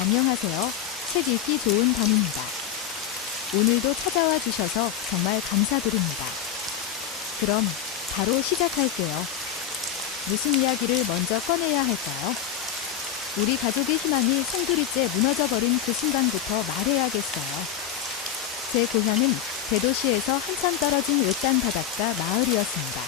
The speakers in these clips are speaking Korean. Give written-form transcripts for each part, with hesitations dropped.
안녕하세요. 책 읽기 좋은 밤입니다. 오늘도 찾아와 주셔서 정말 감사드립니다. 그럼 바로 시작할게요. 무슨 이야기를 먼저 꺼내야 할까요? 우리 가족의 희망이 송두리째 무너져버린 그 순간부터 말해야겠어요. 제 고향은 대도시에서 한참 떨어진 외딴 바닷가 마을이었습니다.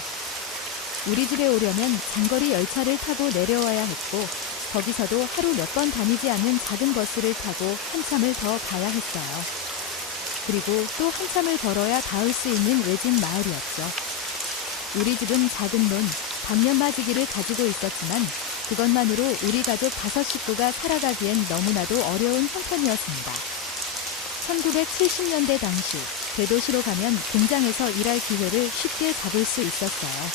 우리 집에 오려면 장거리 열차를 타고 내려와야 했고, 거기서도 하루 몇 번 다니지 않는 작은 버스를 타고 한참을 더 가야 했어요. 그리고 또 한참을 걸어야 닿을 수 있는 외진 마을이었죠. 우리 집은 작은 논, 방면맞이기를 가지고 있었지만 그것만으로 우리 가족 5식구가 살아가기엔 너무나도 어려운 형편이었습니다. 1970년대 당시 대도시로 가면 공장에서 일할 기회를 쉽게 잡을 수 있었어요.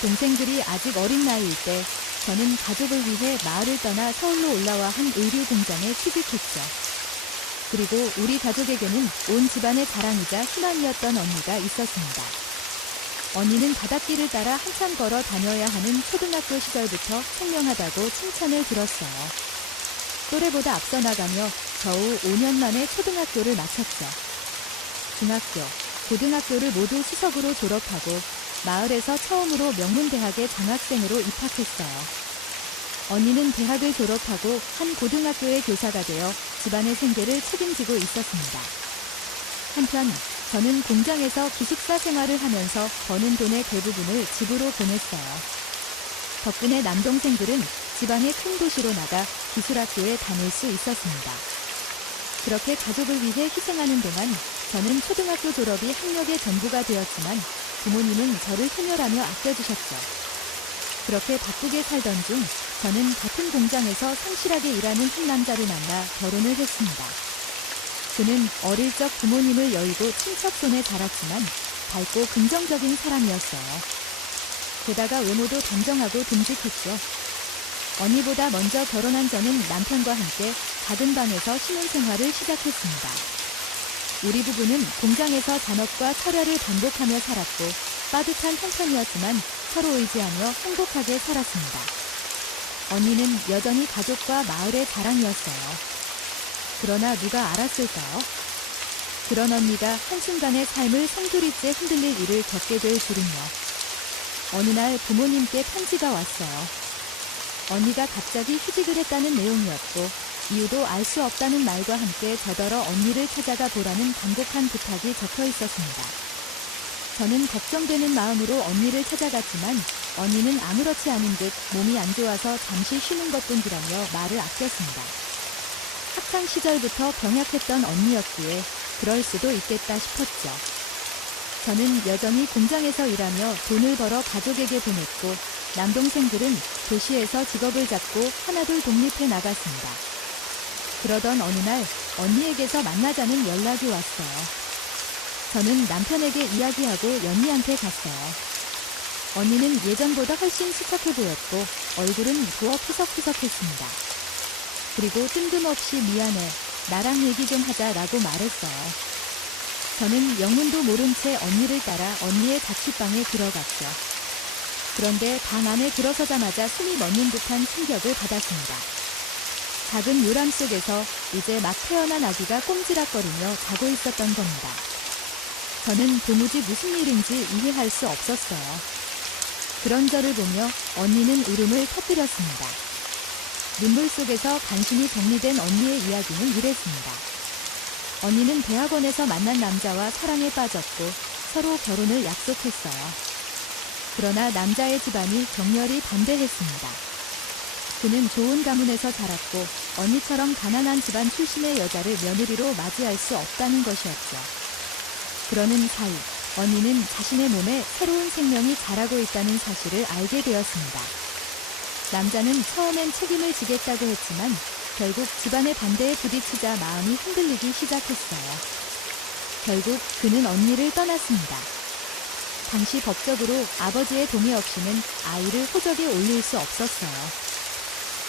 동생들이 아직 어린 나이일 때 저는 가족을 위해 마을을 떠나 서울로 올라와 한 의류 공장에 취직했죠. 그리고 우리 가족에게는 온 집안의 자랑이자 희망이었던 언니가 있었습니다. 언니는 바닷길을 따라 한참 걸어 다녀야 하는 초등학교 시절부터 청명하다고 칭찬을 들었어요. 또래보다 앞서 나가며 겨우 5년 만에 초등학교를 마쳤죠. 중학교, 고등학교를 모두 수석으로 졸업하고 마을에서 처음으로 명문대학에 장학생으로 입학했어요. 언니는 대학을 졸업하고 한 고등학교의 교사가 되어 집안의 생계를 책임지고 있었습니다. 한편 저는 공장에서 기숙사 생활을 하면서 버는 돈의 대부분을 집으로 보냈어요. 덕분에 남동생들은 지방의 큰 도시로 나가 기술학교에 다닐 수 있었습니다. 그렇게 가족을 위해 희생하는 동안 저는 초등학교 졸업이 학력의 전부가 되었지만 부모님은 저를 소멸하며 아껴주셨죠. 그렇게 바쁘게 살던 중 저는 같은 공장에서 성실하게 일하는 한 남자를 만나 결혼을 했습니다. 그는 어릴 적 부모님을 여의고 친척 손에 자랐지만 밝고 긍정적인 사람이었어요. 게다가 외모도 단정하고 듬직했죠. 언니보다 먼저 결혼한 저는 남편과 함께 작은 방에서 신혼생활을 시작했습니다. 우리 부부는 공장에서 잔업과 철야를 반복하며 살았고 빠듯한 형편이었지만 서로 의지하며 행복하게 살았습니다. 언니는 여전히 가족과 마을의 자랑이었어요. 그러나 누가 알았을까요? 그런 언니가 한순간에 삶을 송두리째 흔들릴 일을 겪게 될 줄은요. 어느 날 부모님께 편지가 왔어요. 언니가 갑자기 휴직을 했다는 내용이었고 이유도 알 수 없다는 말과 함께 저더러 언니를 찾아가 보라는 간곡한 부탁이 적혀 있었습니다. 저는 걱정되는 마음으로 언니를 찾아갔지만 언니는 아무렇지 않은 듯 몸이 안 좋아서 잠시 쉬는 것뿐이라며 말을 아꼈습니다. 학창 시절부터 병약했던 언니였기에 그럴 수도 있겠다 싶었죠. 저는 여전히 공장에서 일하며 돈을 벌어 가족에게 보냈고 남동생들은 도시에서 직업을 잡고 하나둘 독립해 나갔습니다. 그러던 어느 날 언니에게서 만나자는 연락이 왔어요. 저는 남편에게 이야기하고 연희한테 갔어요. 언니는 예전보다 훨씬 수척해 보였고 얼굴은 부어 푸석푸석했습니다. 그리고 뜬금없이 미안해, 나랑 얘기 좀 하자라고 말했어요. 저는 영문도 모른 채 언니를 따라 언니의 자취방에 들어갔죠. 그런데 방 안에 들어서자마자 숨이 멎는 듯한 충격을 받았습니다. 작은 요람 속에서 이제 막 태어난 아기가 꼼지락거리며 자고 있었던 겁니다. 저는 도무지 무슨 일인지 이해할 수 없었어요. 그런 저를 보며 언니는 울음을 터뜨렸습니다. 눈물 속에서 간신히 정리된 언니의 이야기는 이랬습니다. 언니는 대학원에서 만난 남자와 사랑에 빠졌고 서로 결혼을 약속했어요. 그러나 남자의 집안이 격렬히 반대했습니다. 그는 좋은 가문에서 자랐고 언니처럼 가난한 집안 출신의 여자를 며느리로 맞이할 수 없다는 것이었죠. 그러는 사이 언니는 자신의 몸에 새로운 생명이 자라고 있다는 사실을 알게 되었습니다. 남자는 처음엔 책임을 지겠다고 했지만 결국 집안의 반대에 부딪히자 마음이 흔들리기 시작했어요. 결국 그는 언니를 떠났습니다. 당시 법적으로 아버지의 동의 없이는 아이를 호적에 올릴 수 없었어요.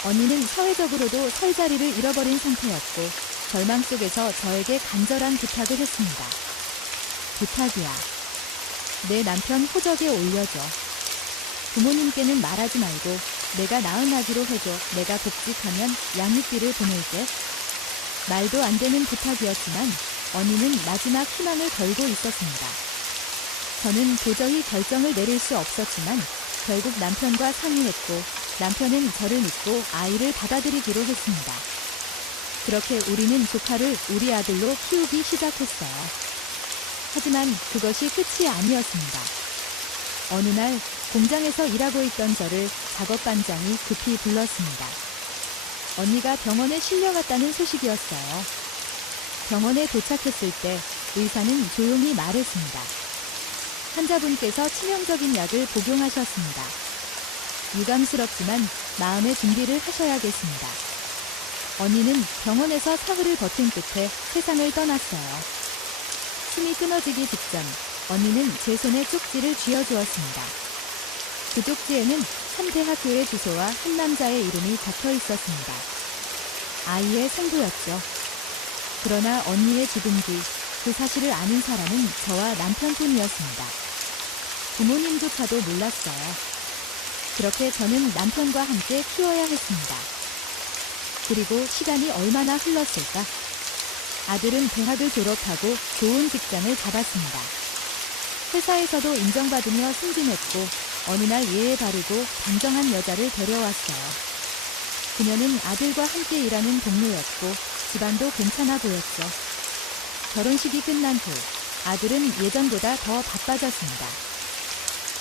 언니는 사회적으로도 설 자리를 잃어버린 상태였고 절망 속에서 저에게 간절한 부탁을 했습니다. 부탁이야. 내 남편 호적에 올려줘. 부모님께는 말하지 말고 내가 낳은아기로 해줘. 내가 복직하면 양육비를 보낼게. 말도 안 되는 부탁이었지만 언니는 마지막 희망을 걸고 있었습니다. 저는 도저히 결정을 내릴 수 없었지만 결국 남편과 상의했고 남편은 저를 믿고 아이를 받아들이기로 했습니다. 그렇게 우리는 조카를 우리 아들로 키우기 시작했어요. 하지만 그것이 끝이 아니었습니다. 어느 날 공장에서 일하고 있던 저를 작업반장이 급히 불렀습니다. 언니가 병원에 실려갔다는 소식이었어요. 병원에 도착했을 때 의사는 조용히 말했습니다. 환자분께서 치명적인 약을 복용하셨습니다. 유감스럽지만 마음의 준비를 하셔야겠습니다. 언니는 병원에서 사흘을 버틴 끝에 세상을 떠났어요. 숨이 끊어지기 직전 언니는 제 손에 쪽지를 쥐어주었습니다. 그 쪽지에는 한 대학교의 주소와 한 남자의 이름이 적혀 있었습니다. 아이의 생부였죠. 그러나 언니의 죽음 뒤 그 사실을 아는 사람은 저와 남편뿐이었습니다. 부모님조차도 몰랐어요. 그렇게 저는 남편과 함께 키워야 했습니다. 그리고 시간이 얼마나 흘렀을까? 아들은 대학을 졸업하고 좋은 직장을 잡았습니다. 회사에서도 인정받으며 승진했고 어느 날 예에 바르고 단정한 여자를 데려왔어요. 그녀는 아들과 함께 일하는 동료였고 집안도 괜찮아 보였죠. 결혼식이 끝난 후 아들은 예전보다 더 바빠졌습니다.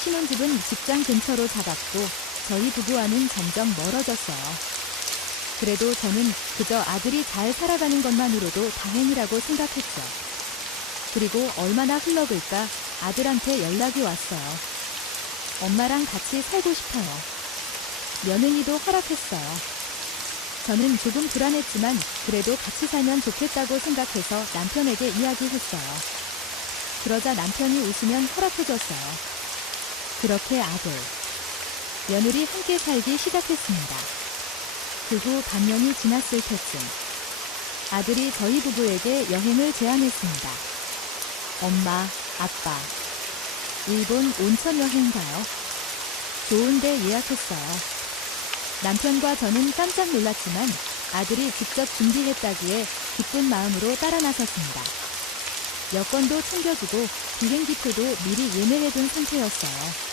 신혼집은 직장 근처로 잡았고 저희 부부와는 점점 멀어졌어요. 그래도 저는 그저 아들이 잘 살아가는 것만으로도 다행이라고 생각했죠. 그리고 얼마나 흘러글까 아들한테 연락이 왔어요. 엄마랑 같이 살고 싶어요. 며느리도 허락했어요. 저는 조금 불안했지만 그래도 같이 살면 좋겠다고 생각해서 남편에게 이야기했어요. 그러자 남편이 웃으면 허락해줬어요. 그렇게 아들, 며느리 함께 살기 시작했습니다. 그 후 반년이 지났을 때쯤 아들이 저희 부부에게 여행을 제안했습니다. 엄마, 아빠, 일본 온천 여행 가요. 좋은데 예약했어요. 남편과 저는 깜짝 놀랐지만 아들이 직접 준비했다기에 기쁜 마음으로 따라 나섰습니다. 여권도 챙겨주고 비행기표도 미리 예매해둔 상태였어요.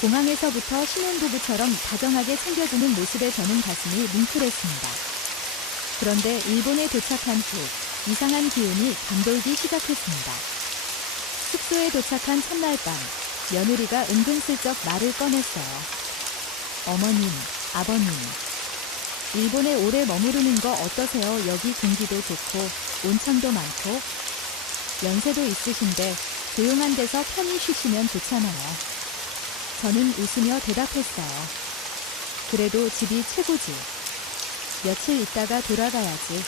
공항에서부터 신혼부부처럼 다정하게 챙겨주는 모습에 저는 가슴이 뭉클했습니다. 그런데 일본에 도착한 후 이상한 기운이 감돌기 시작했습니다. 숙소에 도착한 첫날 밤 며느리가 은근슬쩍 말을 꺼냈어요. 어머님, 아버님, 일본에 오래 머무르는 거 어떠세요? 여기 공기도 좋고 온천도 많고 연세도 있으신데 조용한 데서 편히 쉬시면 좋잖아요. 저는 웃으며 대답했어요. 그래도 집이 최고지. 며칠 있다가 돌아가야지.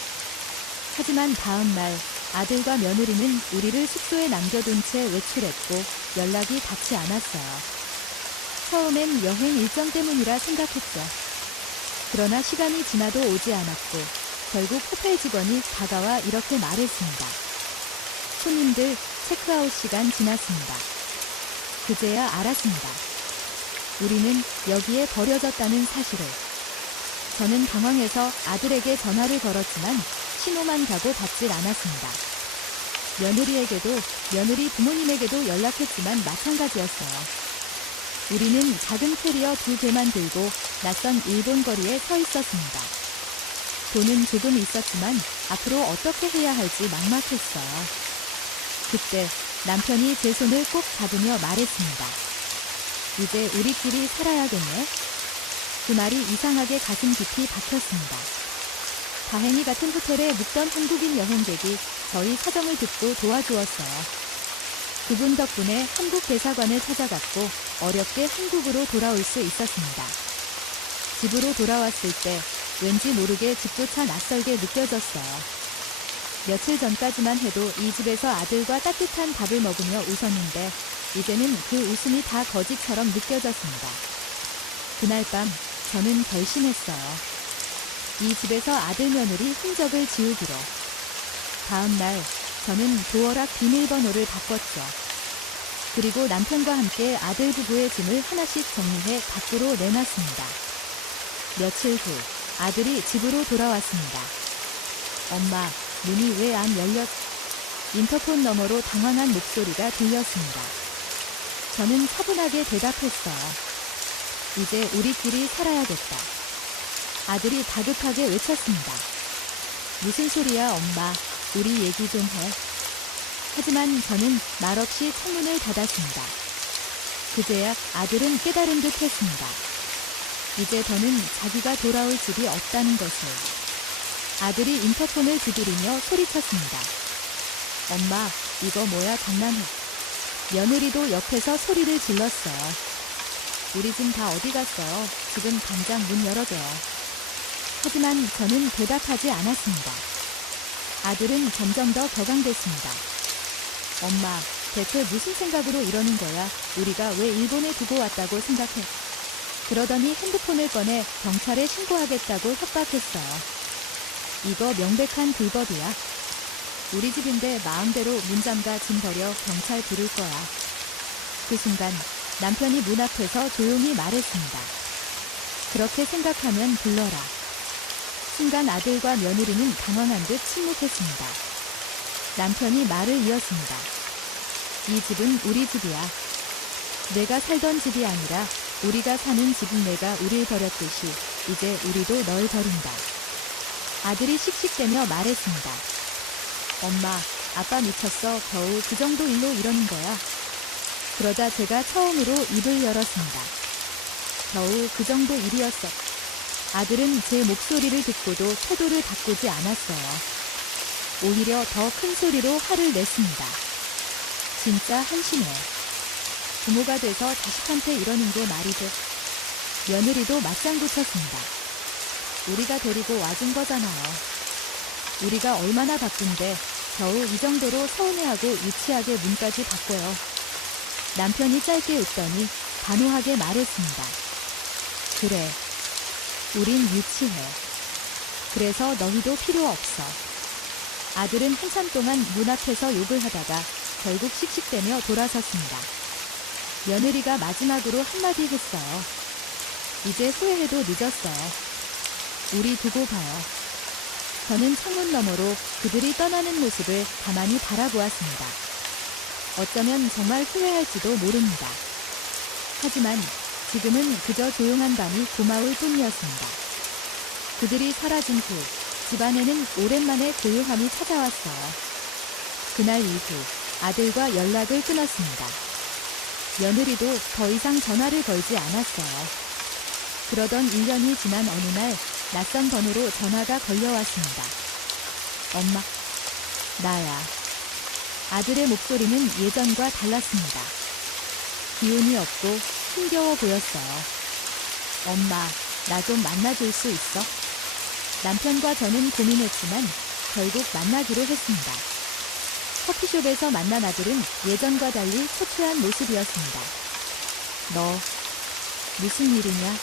하지만 다음 날 아들과 며느리는 우리를 숙소에 남겨둔 채 외출했고 연락이 닿지 않았어요. 처음엔 여행 일정 때문이라 생각했죠. 그러나 시간이 지나도 오지 않았고 결국 호텔 직원이 다가와 이렇게 말했습니다. 손님들 체크아웃 시간 지났습니다. 그제야 알았습니다. 우리는 여기에 버려졌다는 사실을. 저는 당황해서 아들에게 전화를 걸었지만 신호만 가고 받질 않았습니다. 며느리에게도 며느리 부모님에게도 연락했지만 마찬가지였어요. 우리는 작은 캐리어 2개만 들고 낯선 일본 거리에 서 있었습니다. 돈은 조금 있었지만 앞으로 어떻게 해야 할지 막막했어요. 그때 남편이 제 손을 꼭 잡으며 말했습니다. 이제 우리끼리 살아야겠네. 그 말이 이상하게 가슴 깊이 박혔습니다. 다행히 같은 호텔에 묵던 한국인 여행객이 저희 사정을 듣고 도와주었어요. 그분 덕분에 한국 대사관을 찾아갔고 어렵게 한국으로 돌아올 수 있었습니다. 집으로 돌아왔을 때 왠지 모르게 집조차 낯설게 느껴졌어요. 며칠 전까지만 해도 이 집에서 아들과 따뜻한 밥을 먹으며 웃었는데 이제는 그 웃음이 다 거짓처럼 느껴졌습니다. 그날 밤 저는 결심했어요. 이 집에서 아들 며느리 흔적을 지우기로. 다음 날 저는 도어락 비밀번호를 바꿨죠. 그리고 남편과 함께 아들 부부의 짐을 하나씩 정리해 밖으로 내놨습니다. 며칠 후 아들이 집으로 돌아왔습니다. 엄마, 문이 왜 안 열렸? 인터폰 너머로 당황한 목소리가 들렸습니다. 저는 차분하게 대답했어요. 이제 우리끼리 살아야겠다. 아들이 다급하게 외쳤습니다. 무슨 소리야, 엄마. 우리 얘기 좀 해. 하지만 저는 말없이 창문을 닫았습니다. 그제야 아들은 깨달은 듯 했습니다. 이제 더는 자기가 돌아올 집이 없다는 것을. 아들이 인터폰을 두드리며 소리쳤습니다. 엄마, 이거 뭐야, 장난해. 며느리도 옆에서 소리를 질렀어요. 우리 집 다 어디 갔어요? 지금 당장 문 열어줘요. 하지만 저는 대답하지 않았습니다. 아들은 점점 더 격앙됐습니다. 엄마, 대체 무슨 생각으로 이러는 거야? 우리가 왜 일본에 두고 왔다고 생각해? 그러더니 핸드폰을 꺼내 경찰에 신고하겠다고 협박했어요. 이거 명백한 불법이야. 우리 집인데 마음대로 문 잠가 짐 버려 경찰 부를 거야. 그 순간 남편이 문 앞에서 조용히 말했습니다. 그렇게 생각하면 불러라. 순간 아들과 며느리는 당황한 듯 침묵했습니다. 남편이 말을 이었습니다. 이 집은 우리 집이야. 내가 살던 집이 아니라 우리가 사는 집은 내가 우릴 버렸듯이 이제 우리도 널 버린다. 아들이 씩씩대며 말했습니다. 엄마, 아빠 미쳤어. 겨우 그 정도 일로 이러는 거야. 그러자 제가 처음으로 입을 열었습니다. 겨우 그 정도 일이었어. 아들은 제 목소리를 듣고도 태도를 바꾸지 않았어요. 오히려 더 큰 소리로 화를 냈습니다. 진짜 한심해. 부모가 돼서 자식한테 이러는 게 말이 돼. 며느리도 맞장구 쳤습니다. 우리가 데리고 와준 거잖아요. 우리가 얼마나 바쁜데 겨우 이 정도로 서운해하고 유치하게 문까지 바꿔요. 남편이 짧게 웃더니 단호하게 말했습니다. 그래, 우린 유치해. 그래서 너희도 필요 없어. 아들은 한참 동안 문 앞에서 욕을 하다가 결국 씩씩대며 돌아섰습니다. 며느리가 마지막으로 한마디 했어요. 이제 후회해도 늦었어요. 우리 두고 봐요. 저는 창문 너머로 그들이 떠나는 모습을 가만히 바라보았습니다. 어쩌면 정말 후회할지도 모릅니다. 하지만 지금은 그저 조용한 밤이 고마울 뿐이었습니다. 그들이 사라진 후 집안에는 오랜만에 고요함이 찾아왔어요. 그날 이후 아들과 연락을 끊었습니다. 며느리도 더 이상 전화를 걸지 않았어요. 그러던 1년이 지난 어느 날 낯선 번호로 전화가 걸려왔습니다. 엄마, 나야. 아들의 목소리는 예전과 달랐습니다. 기운이 없고 힘겨워 보였어요. 엄마, 나 좀 만나줄 수 있어? 남편과 저는 고민했지만 결국 만나기로 했습니다. 커피숍에서 만난 아들은 예전과 달리 초췌한 모습이었습니다. 너, 무슨 일이냐?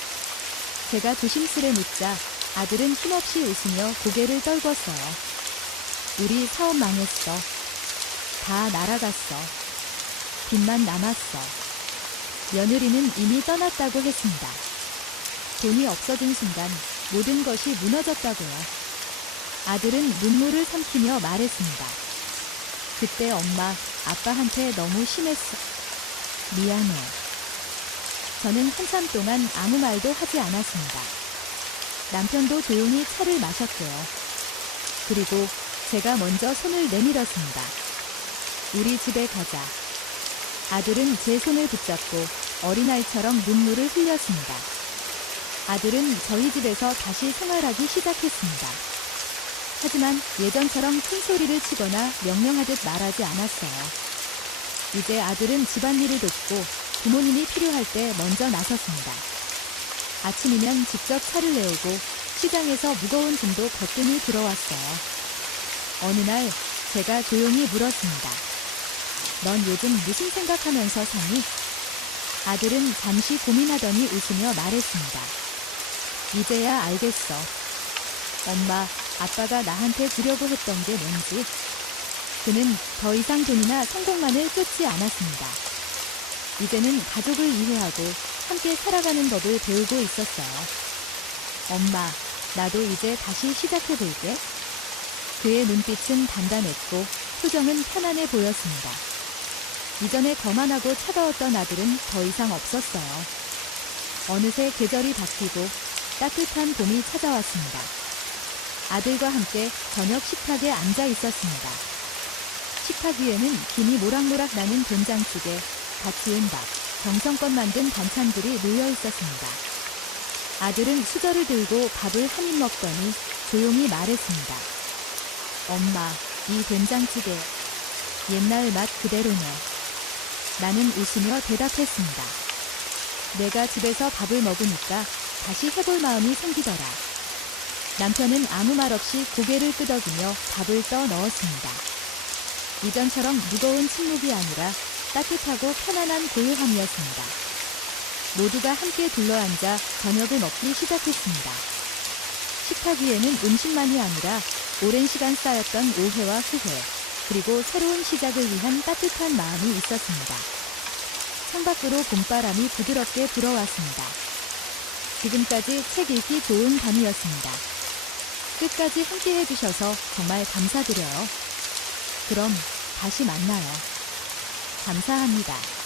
제가 조심스레 묻자 아들은 힘없이 웃으며 고개를 떨궜어요. 우리 사업 망했어. 다 날아갔어. 빚만 남았어. 며느리는 이미 떠났다고 했습니다. 돈이 없어진 순간 모든 것이 무너졌다고요. 아들은 눈물을 삼키며 말했습니다. 그때 엄마, 아빠한테 너무 심했어. 미안해. 저는 한참 동안 아무 말도 하지 않았습니다. 남편도 조용히 차를 마셨고요. 그리고 제가 먼저 손을 내밀었습니다. 우리 집에 가자. 아들은 제 손을 붙잡고 어린아이처럼 눈물을 흘렸습니다. 아들은 저희 집에서 다시 생활하기 시작했습니다. 하지만 예전처럼 큰 소리를 치거나 명령하듯 말하지 않았어요. 이제 아들은 집안일을 돕고 부모님이 필요할 때 먼저 나섰습니다. 아침이면 직접 차를 내오고 시장에서 무거운 짐도 거뜬히 들어왔어요. 어느 날 제가 조용히 물었습니다. 넌 요즘 무슨 생각하면서 사니? 아들은 잠시 고민하더니 웃으며 말했습니다. 이제야 알겠어. 엄마, 아빠가 나한테 주려고 했던 게 뭔지. 그는 더 이상 돈이나 성공만을 쫓지 않았습니다. 이제는 가족을 이해하고 함께 살아가는 법을 배우고 있었어요. 엄마, 나도 이제 다시 시작해볼게. 그의 눈빛은 단단했고 표정은 편안해 보였습니다. 이전에 거만하고 차가웠던 아들은 더 이상 없었어요. 어느새 계절이 바뀌고 따뜻한 봄이 찾아왔습니다. 아들과 함께 저녁 식탁에 앉아 있었습니다. 식탁 위에는 김이 모락모락 나는 된장찌개, 갓 지은 밥, 정성껏 만든 반찬들이 놓여 있었습니다. 아들은 수저를 들고 밥을 한 입 먹더니 조용히 말했습니다. 엄마, 이 된장찌개 옛날 맛 그대로네. 나는 웃으며 대답했습니다. 내가 집에서 밥을 먹으니까 다시 해볼 마음이 생기더라. 남편은 아무 말 없이 고개를 끄덕이며 밥을 떠 넣었습니다. 이전처럼 무거운 침묵이 아니라 따뜻하고 편안한 고요함이었습니다. 모두가 함께 둘러앉아 저녁을 먹기 시작했습니다. 식탁 위에는 음식만이 아니라 오랜 시간 쌓였던 오해와 후회, 그리고 새로운 시작을 위한 따뜻한 마음이 있었습니다. 창밖으로 봄바람이 부드럽게 불어왔습니다. 지금까지 책 읽기 좋은 밤이었습니다. 끝까지 함께 해주셔서 정말 감사드려요. 그럼 다시 만나요. 감사합니다.